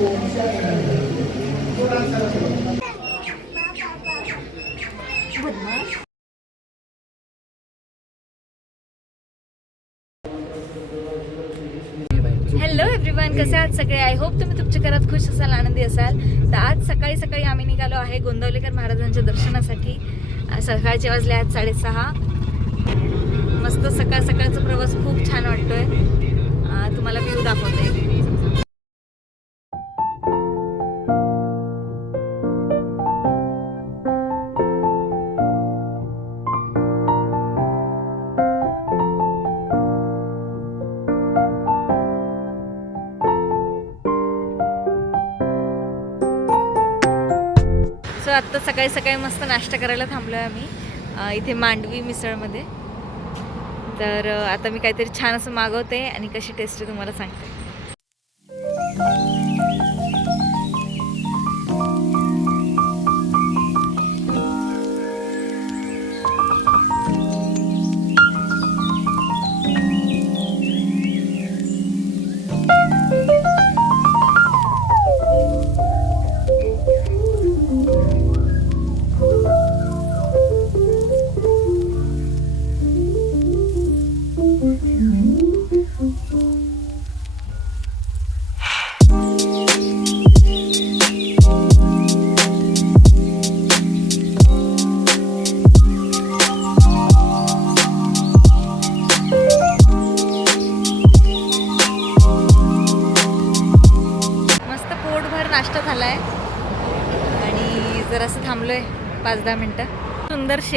Hello everyone कसे आहात सगळे? आय होप तुम्ही तुमच्या घरात खुश असाल आनंदी असाल. तर आज सकाळी सकाळी आम्ही निघालो आहे गोंदवलेकर महाराजांच्या दर्शनासाठी. सकाळचे वाजले आहेत साडेसहा. मस्त सकाळ सकाळचा प्रवास खूप छान वाटतोय. तुम्हाला व्ह्यू दाखवते. आत्ता सकाळी सकाळी मस्त नाश्ता करायला थांबलो आहे आम्ही इथे मांडवी मिसळमध्ये. तर आता मी काहीतरी छान असं मागवते आणि कशी टेस्ट तुम्हाला सांगते.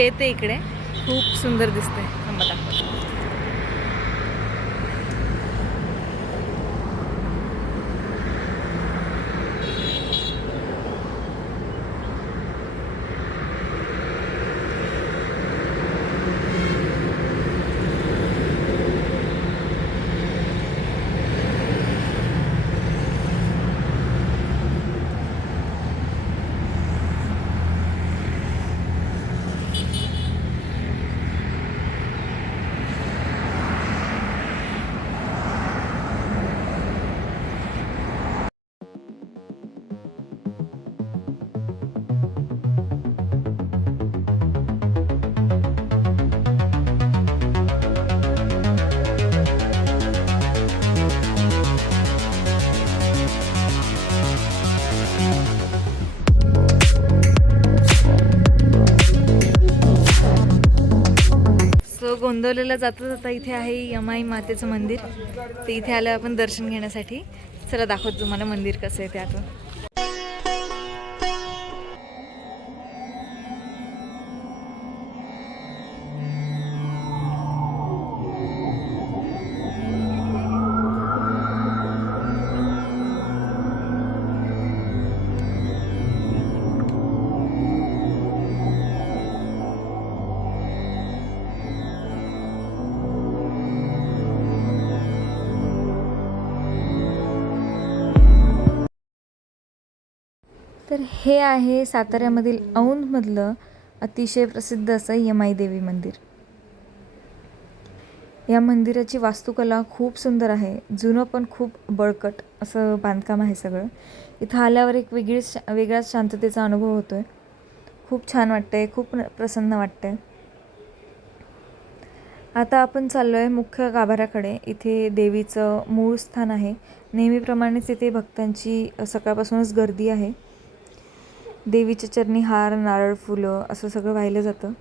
सुंदर शेत आहे इकडे. खूप सुंदर दिसतंय. गोंदवलेला जाता जाता इथे आहे यमाई मातेचं मंदिर. तर इथे आलं आपण दर्शन घेण्यासाठी. चला दाखवतो तुम्हाला मंदिर कसं आहे ते आतून तर हे आहे साताऱ्यामधील औंधमधलं अतिशय प्रसिद्ध असं यमाई देवी मंदिर. या मंदिराची वास्तुकला खूप सुंदर आहे. जुनं पण खूप बळकट असं बांधकाम आहे सगळं. इथं आल्यावर एक वेगळीच शा वेगळाच शांततेचा अनुभव होतो आहे खूप छान वाटतं आहे खूप प्रसन्न वाटतं आहे आता आपण चाललो आहे मुख्य गाभाऱ्याकडे. इथे देवीचं मूळ स्थान आहे. नेहमीप्रमाणेच इथे भक्तांची सकाळपासूनच गर्दी आहे. देवीच्या चरणी हार नारळ फुलं असं सगळं वाहिलं जातं.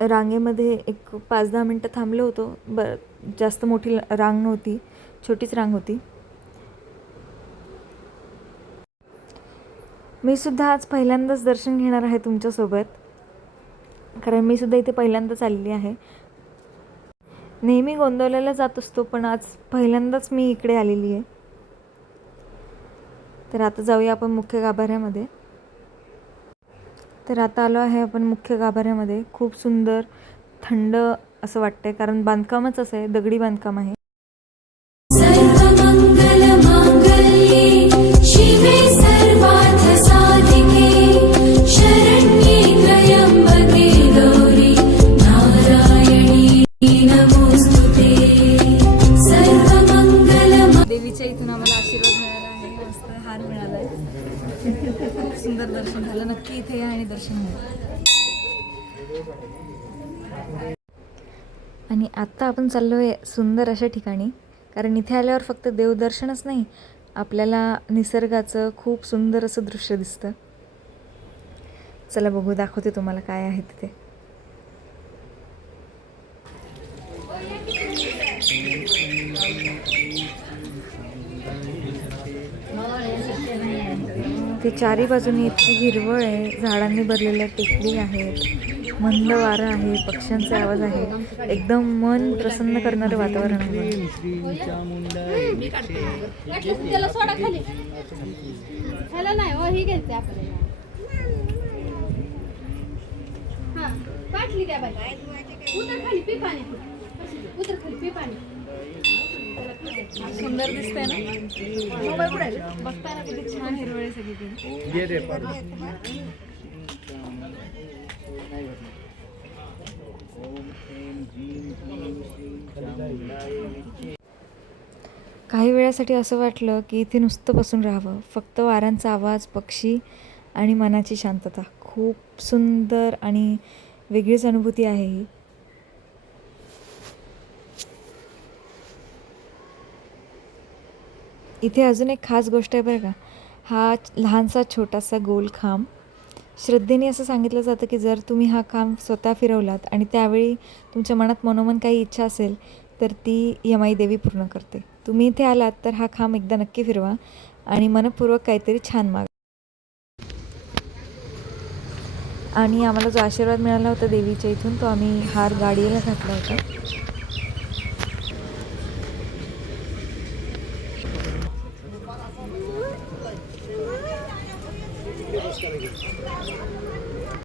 रांगेमध्ये एक पाच दहा मिनटं थांबलो होतो. ब जास्त मोठी रांग नव्हती. छोटीच रांग होती. मी सुद्धा आज पहिल्यांदाच दर्शन घेणार आहे तुमच्यासोबत. कारण मी सुद्धा इथे पहिल्यांदाच आलेली आहे. नेहमी गोंदवल्याला जात असतो पण आज पहिल्यांदाच मी इकडे आलेली आहे. तर आता जाऊया आपण मुख्य गाभाऱ्यामध्ये. तर आता आलो आहे आपण मुख्य गाभाऱ्यामध्ये. खूप सुंदर थंड असं वाटतंय कारण बांधकामच असं आहे दगडी बांधकाम आहे. इथे आणि आणि आत्ता आपण चाललो आहे सुंदर अशा ठिकाणी. कारण इथे आल्यावर फक्त देवदर्शनच नाही आपल्याला निसर्गाचं खूप सुंदर असं दृश्य दिसतं. चला बघू दाखवते तुम्हाला काय आहे तिथे. ते चारी बाजूनी इतकी हिरवळ आहे. झाडांनी भरलेल्या टेकडी आहेत. मंद वारा आहे. पक्ष्यांचा आवाज आहे एकदम मन प्रसन्न करणारं वातावरण आहे. सुंदर दिसतंय ना? बघताय ना किती छान हिरवळ सगळीकडे काही वेळासाठी असं वाटलं की इथे नुसतं बसून राहावं. फक्त वाऱ्यांचा आवाज पक्षी आणि मनाची शांतता. खूप सुंदर आणि वेगळीच अनुभूती आहे ही. इथे अजून एक खास गोष्ट आहे बरं का. हा लहानसा छोटासा गोल खांब. श्रद्धेने असं सांगितलं जातं की जर तुम्ही हा खांब स्वतः फिरवलात आणि त्यावेळी तुमच्या मनात मनोमन काही इच्छा असेल तर ती यमाई देवी पूर्ण करते. तुम्ही इथे आलात तर हा खांब एकदा नक्की फिरवा आणि मनपूर्वक काहीतरी छान माग. आणि आम्हाला जो आशीर्वाद मिळाला होता देवीच्या इथून तो आम्ही हार गाडीला घातला होता.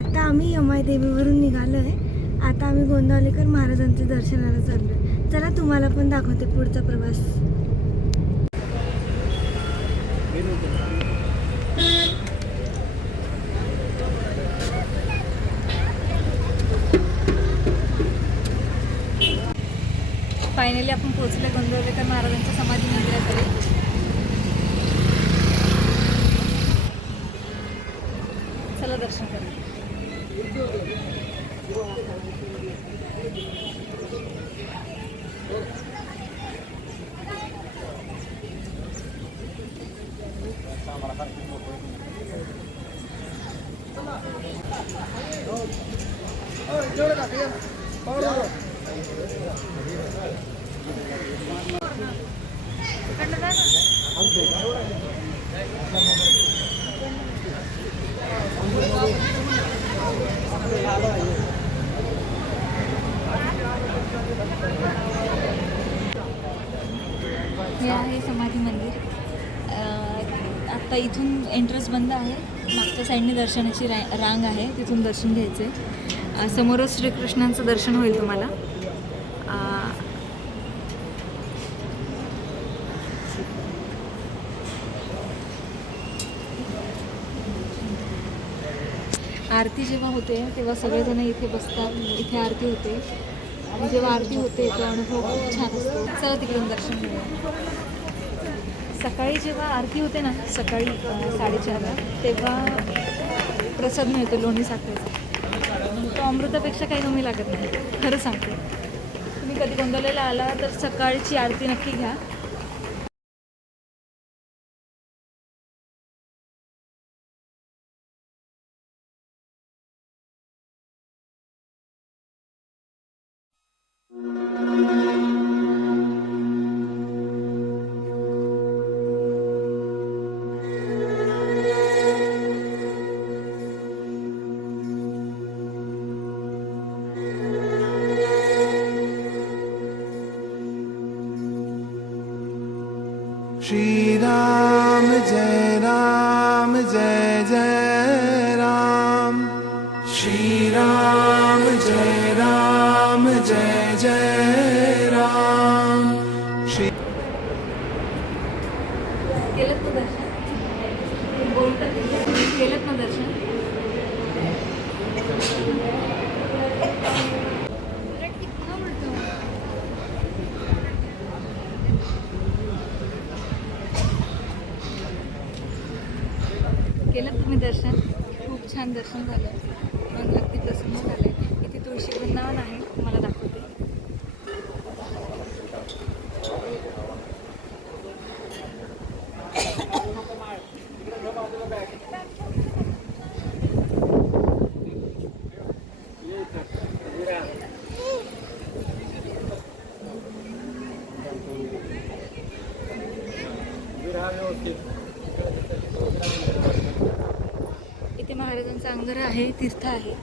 आता आम्ही यमाई देवीवरून निघालो आहे आता आम्ही गोंदावलेकर महाराजांच्या दर्शनाला चाललो आहे चला तुम्हाला पण दाखवते पुढचा प्रवास. फायनली आपण पोहोचलो गोंदावलेकर महाराजांच्या समाधी मंदिराकडे चला दर्शन करू इकडनं जा ना. हे आहे समाधी मंदिर अं, आत्ता इथून एंट्रन्स बंद आहे. मागच्या साईडने दर्शनाची रा रांग आहे. तिथून दर्शन घ्यायचं आहे समोरच श्रीकृष्णांचं दर्शन होईल तुम्हाला. आरती जेव्हा होते तेव्हा सगळेजण इथे बसतात. इथे आरती होते. जेव्हा आरती होते तो अनुभव खूप छान असतो. चला तिकडून दर्शन घेऊया. सकाळी जेव्हा आरती होते ना सकाळी साडेचारला तेव्हा प्रसाद मिळतो लोणी साखरेचा. तो अमृतापेक्षा काही कमी लागत नाही खरं सांगते. तुम्ही कधी गोंदवलेला आला तर सकाळची आरती नक्की घ्या. केलं ना दर्शन केलं तुम्ही दर्शन? खूप छान दर्शन झालं. इथे महाराजांचं अंगर आहे तीर्थ आहे.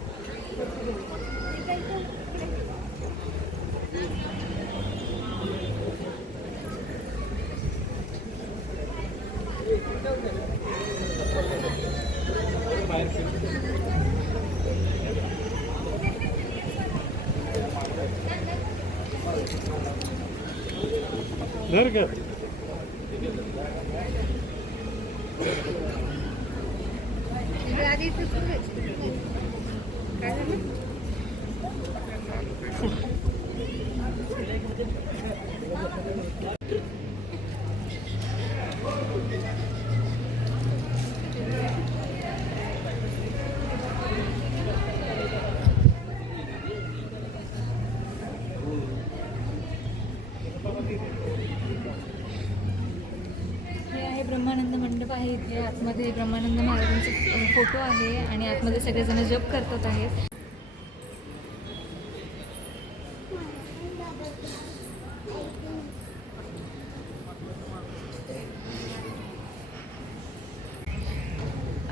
हे आहे ब्रह्मानंद मंडप आहे इथे आतमध्ये ब्रह्मानंद महाराजांचे फोटो आहे आणि आतमध्ये सगळेजण जप करतात आहेत.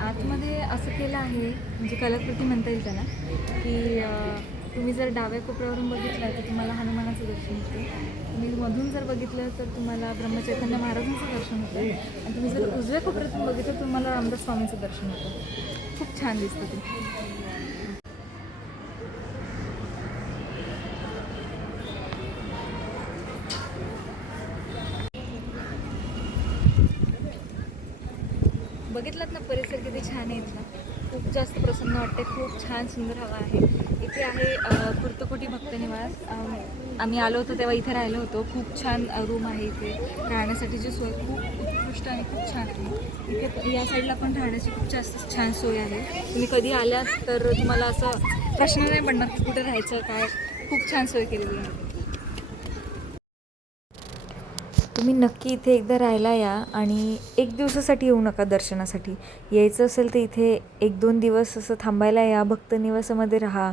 आतमध्ये असं केलं आहे म्हणजे कलाकृती म्हणता तुम्ही जर डाव्या कोपऱ्यावरून बघितलं तर तुम्हाला हनुमानाचं दर्शन होतं. तुम्ही मधून जर बघितलं तर तुम्हाला ब्रह्मचैतन्य महाराजांचं दर्शन होतं. आणि तुम्ही जर उजव्या कोपऱ्यातून बघितलं तर तुम्हाला रामदास स्वामींचं दर्शन होतं. खूप छान दिसतं ते. बघितलात ना परिसर किती छान आहे इथला. खूप जास्त प्रसन्न वाटते. खूप छान सुंदर हवा आहे. इथे आहे अ, कुर्तकोटी भक्त निवास आम्ही आलो होतो तेव्हा इथे राहिलो होतो. खूप छान रूम आहे इथे. राहण्यासाठीची सोय खूप उत्कृष्ट आणि खूप छान आहे. इथे या साईडला पण राहण्याची खूप जास्त छान सोय आहे. तुम्ही कधी आल्यात तर तुम्हाला असं प्रश्न नाही पडणार की कुठे राहायचं काय? खूप छान सोय केलेली आहे. तुम्ही नक्की इथे एकदा राहायला या आणि एक दिवसासाठी येऊ नका दर्शनासाठी. यायचं असेल तर इथे एक दोन दिवस असं थांबायला या भक्त निवासामध्ये राहा.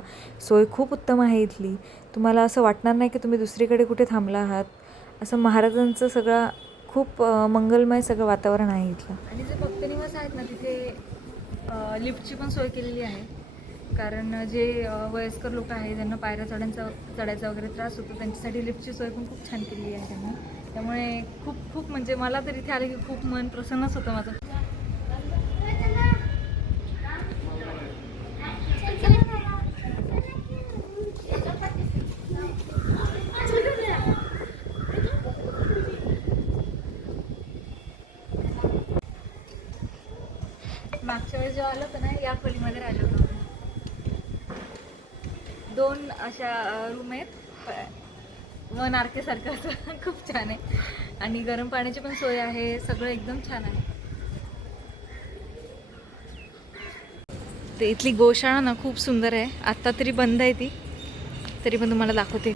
सोय खूप उत्तम आहे इथली. तुम्हाला असं वाटणार नाही की तुम्ही दुसरीकडे कुठे थांबला आहात. असं महाराजांचं सगळं खूप मंगलमय सगळं वातावरण आहे इथलं. आणि जे भक्त निवास आहेत ना तिथे लिफ्टची पण सोय केलेली आहे. कारण जे वयस्कर लोक आहेत ज्यांना पायऱ्या चढायचा चढायचा वगैरे त्रास होतो त्यांच्यासाठी लिफ्टची सोय पण खूप छान केलेली आहे त्यांनी. त्यामुळे खूप खूप म्हणजे मला तर इथे आले की खूप मन प्रसन्नच होतं माझं. मागच्या वेळेस जेव्हा आलो होतं ना या खोलीमध्ये राहिलो होतो. दोन अशा रूम आहेत. मन आरकेसारखं आर असं. खूप छान आहे. आणि गरम पाण्याची पण सोय आहे. सगळं एकदम छान आहे. ते इथली गोशाळा ना खूप सुंदर आहे. आत्ता तरी बंद आहे ती. तरी पण तुम्हाला दाखवते.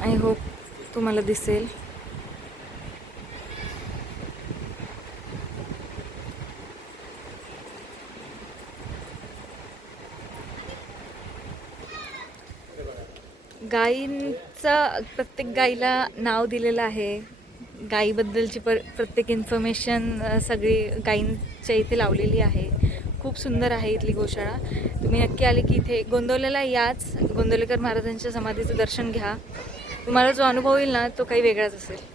आय होप तुम्हाला दिसेल. गायींचं प्रत्येक गाईला नाव दिलेलं आहे. गाईबद्दलची पर प्रत्येक इन्फॉर्मेशन सगळी गाईंच्या इथे लावलेली आहे. खूप सुंदर आहे इथली गोशाळा. तुम्ही नक्की आले की इथे गोंदवलेला याच. गोंदवलेकर महाराजांच्या समाधीचं दर्शन घ्या. तुम्हाला जो अनुभव येईल ना तो काही वेगळाच असेल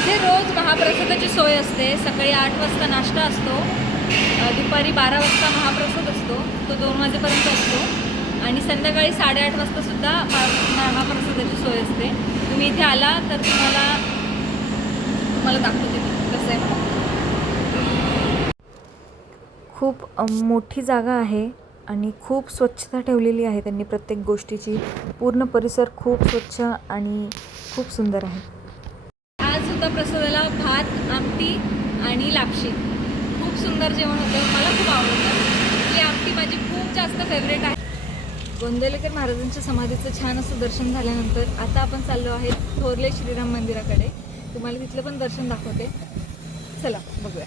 इथे रोज महाप्रसादाची सोय असते सकाळी आठ वाजता नाश्ता असतो. दुपारी बारा वाजता महाप्रसाद असतो. तो दोन वाजेपर्यंत असतो. आणि संध्याकाळी साडेआठ वाजता सुद्धा महा- महाप्रसादाची सोय असते. तुम्ही इथे आला तर तुम्हाला तुम्हाला दाखवते कसं आहे खूप मोठी जागा आहे आणि खूप स्वच्छता ठेवलेली आहे त्यांनी प्रत्येक गोष्टीची. पूर्ण परिसर खूप स्वच्छ आणि खूप सुंदर आहे. आज सुद्धा प्रसादाला भात आमटी आणि लापशी. खूप सुंदर जेवण होतं. मला खूप आवडतं. म्हणजे ही आमटी माझी खूप जास्त फेवरेट आहे. गोंदवलेकर महाराजांच्या समाधीचं छान असं दर्शन झाल्यानंतर आता आपण चाललो आहे थोरले श्रीराम मंदिराकडे. तुम्हाला तिथलं पण दर्शन दाखवते. चला बघूया.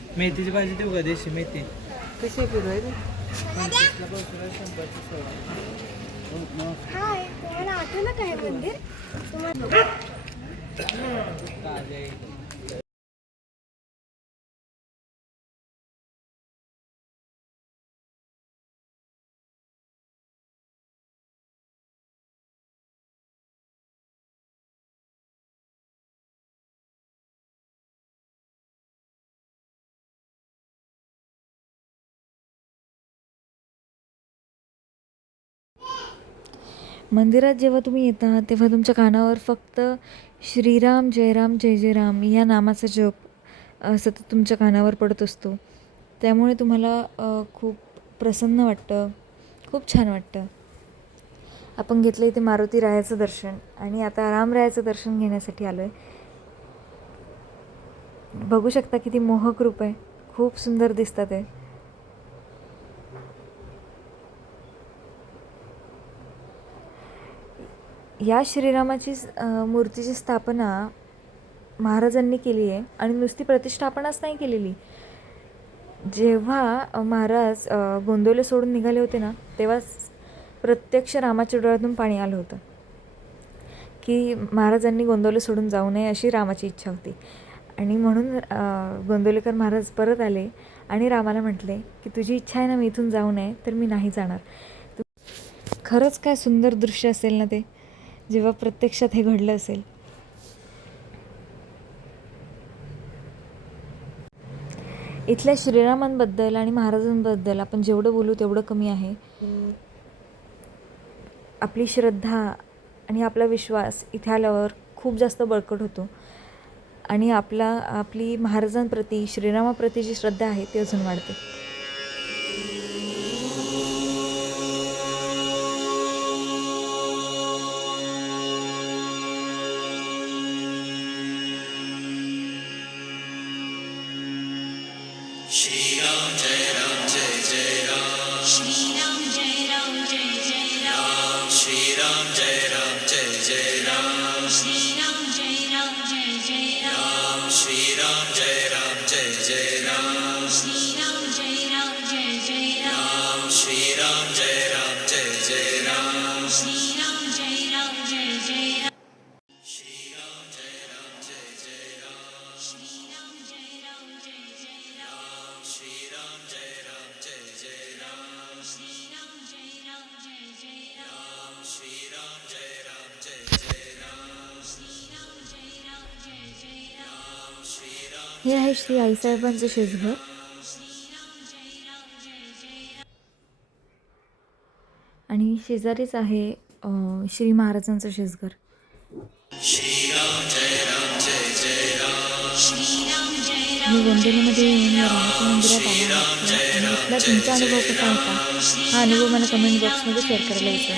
मेथीची भाजी देऊ का देशी मेथी? हाय तुम्हाला आठवलं काय मंदिर? तुम्हाला मंदिरात जेव्हा तुम्ही येता तेव्हा तुमच्या कानावर फक्त श्रीराम जयराम जय जय राम या नामाचा जप सतत तुमच्या कानावर पडत असतो. त्यामुळे तुम्हाला खूप प्रसन्न वाटतं. खूप छान वाटतं. आपण घेतलं इथे मारुती रायाचं दर्शन आणि आता रामरायाचं दर्शन घेण्यासाठी आलो आहे बघू शकता किती मोहक रूप आहे. खूप सुंदर दिसतात आहे या श्रीरामाची मूर्तीची स्थापना महाराजांनी केली आहे आणि नुसती प्रतिष्ठापनाच नाही केलेली. जेव्हा महाराज गोंदवले सोडून निघाले होते ना तेव्हा प्रत्यक्ष रामाच्या डोळ्यातून पाणी आलं होतं. की महाराजांनी गोंदवले सोडून जाऊ नये अशी रामाची इच्छा होती. आणि म्हणून गोंदवलेकर महाराज परत आले आणि रामाला म्हटले की तुझी इच्छा आहे ना मी इथून जाऊ नये तर मी नाही जाणार. खरंच काय सुंदर दृश्य असेल ना ते. जेव्हा प्रत्यक्षात हे घडलं असेल. इथल्या श्रीरामांबद्दल आणि महाराजांबद्दल आपण जेवढं बोलू तेवढं कमी आहे. आपली श्रद्धा आणि आपला विश्वास इथे आल्यावर खूप जास्त बळकट होतो. आणि आपला आपली महाराजांप्रती श्रीरामाप्रती जी श्रद्धा आहे ती अजून वाढते. श्री आईसाहेबांचं शेजघर. आणि शेजारीच आहे श्री महाराजांचं शेजघर. मी वंदनीमध्ये येऊन या रामाच्या मंदिरात आला आणि इथला तुमचा अनुभव कसा होता? हा अनुभव मला कमेंट बॉक्समध्ये शेअर करायला विसरू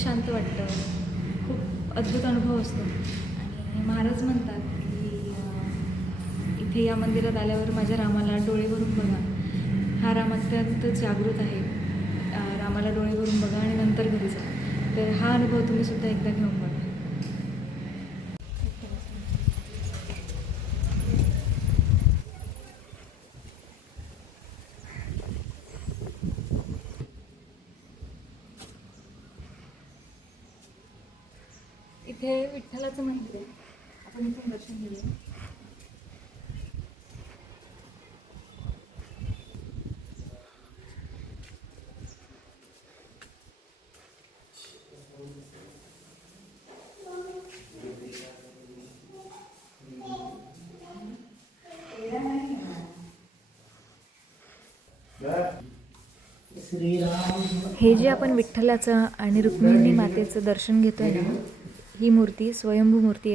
शांत वाटतं. खूप अद्भुत अनुभव असतो. आणि महाराज म्हणतात की इथे या मंदिरात आल्यावर माझ्या रामाला डोळे भरून बघा. हा राम अत्यंत जागृत आहे. रामाला डोळे भरून बघा आणि नंतर घरी जा. तर हा अनुभव तुम्ही सुद्धा एकदा घेऊन बघा इथे विठ्ठलाचं मंदिर आहे. आपण इथून दर्शन घेऊया. हे जे आपण विठ्ठलाचं आणि रुक्मिणी मातेचं दर्शन घेतोय ना y murte es suyambu murte